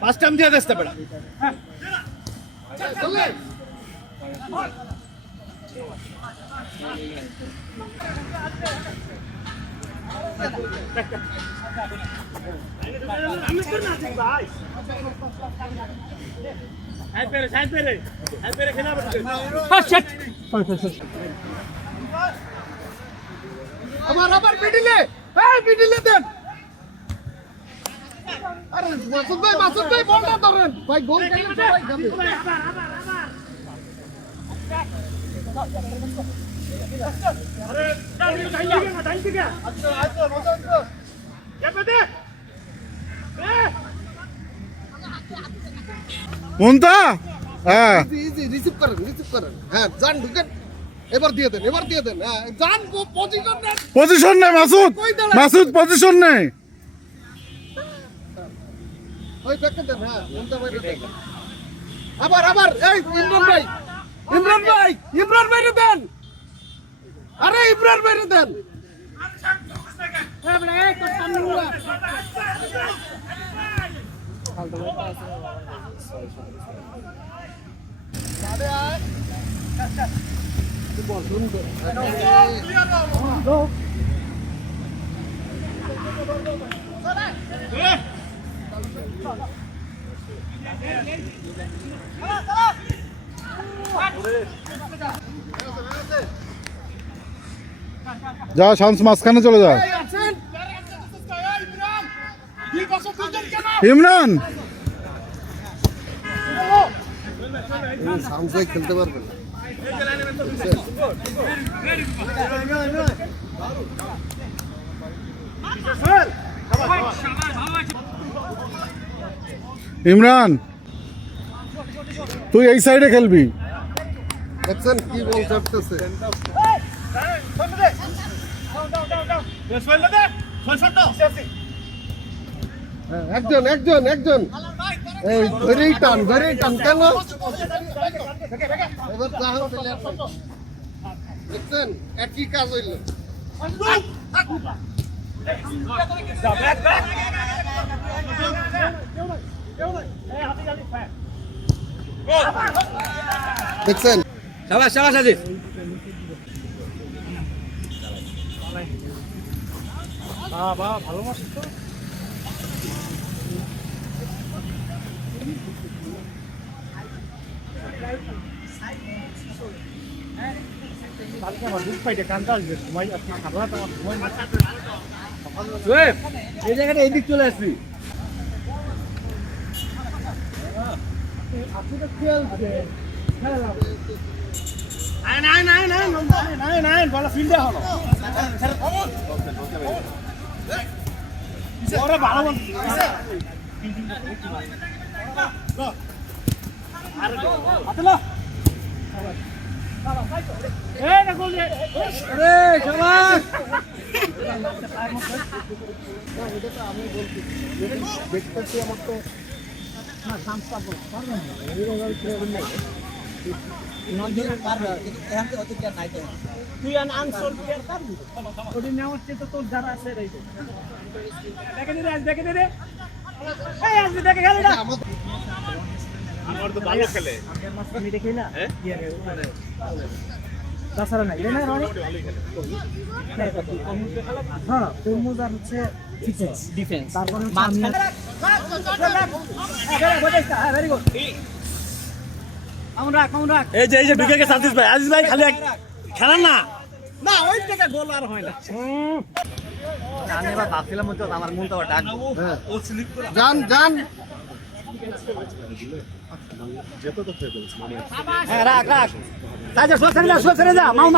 First time দিয়ে দেখতে পারে আবার পিটিলে পিটিলে দেন। আরে মাসুদ ভাই বলটা ধরেন ভাই, গোল খেলে সবাই খাবে। মুন্তা হ্যাঁ রিসিভ করেন হ্যাঁ, যান ঢুকেন, এবার দিয়ে দেন হ্যাঁ, যান পজিশন নেই মাসুদ পজিশন নেই। ওই ব্যাকে দেন হ্যাঁ, মুন্তা ভাই দেন। আবার এই ইমরান ভাই দেন। আরে ইমরান ভাই দেন। যা শামস মাঝখানে চলে যা। ইমরান খেলতে পারবে না। ইমরান তুই এই সাইডে খেলবি। দেখছেন কি বল করতেছে। একজন এই ধরেই টান কেন? এবার দেখছেন একই কাজ হইল। দেখছেন শাবাশ আজিজ। ভালো মাছ তো। এই জায়গাটা এইদিক চলে আসবি। ফিল্ডে হলো ভালো আমি বলছি দেখতেছি আমার তো তুই আনসোল প্লেয়ার পারবি ওটি নেওয়ার চেয়ে তো তোর যারা আছে দেখে দে এই আজকে দেখে খেলে না আমার তো ভালো খেলে আগের মাস আমি দেখি না তাছাড়া না এটা না রনি হ্যাঁ তরমুজ আর হচ্ছে ডিফেন্স তারপরে ভেরি গুড। আমন রাখ। এই যে ঢুকে গেছে আজিজ ভাই খালি খেলেন না। না ওই থেকে গোল আর হয় না। আমি এবার ভাবছিলাম মতো আমার মন তো ডাক। হ্যাঁ যান যান। হ্যাঁ রাখ। তাজা সোসারে যা। মাউন্ট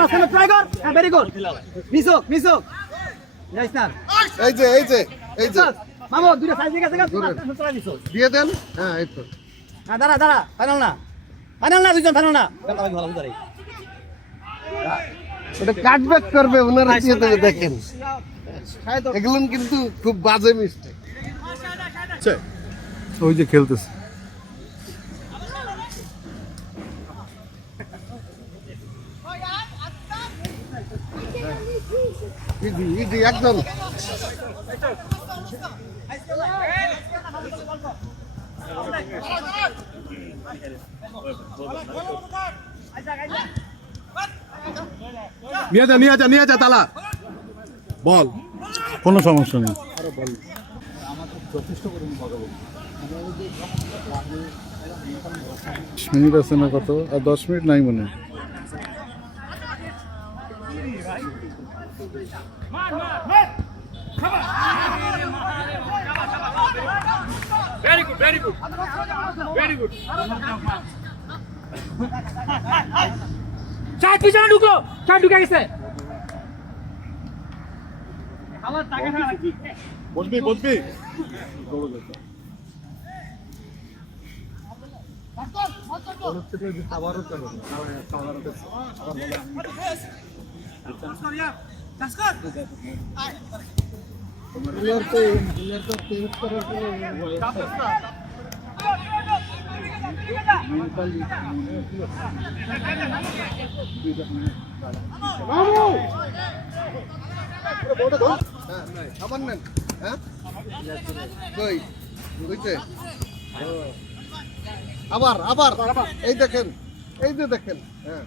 মাসখানে ট্রাই কর। হ্যাঁ ভেরি গুড। মিসো। যাইস না। এই যে মামু দুটো সাইজ দিকে আছে সোসারে দিছো। দিয়ে দেন। হ্যাঁ এই তো। হ্যাঁ দাঁড়া ফাইনাল না দুইজন ফাইনাল না। ভালো বুঝারি। ওটা কাটব্যাক করবে ওনারা দিয়ে দেবে দেখেন। এগুলো কিন্তু খুব বাজে মিস্টেক। ওই যে খেলতেছে। ইজি একদম। নিয়ে যা তালা বল। কোনো সমস্যা নেই। মিনিট আছে না কত? আর 10 মিনিট নাই মনে হয়। Very good. চার পিছনে ঢুকে গেছে। আমার টাকা বসবি খাবার নেন। হ্যাঁ কই বুঝছে। আবার এই দেখেন। এই যে দেখেন। হ্যাঁ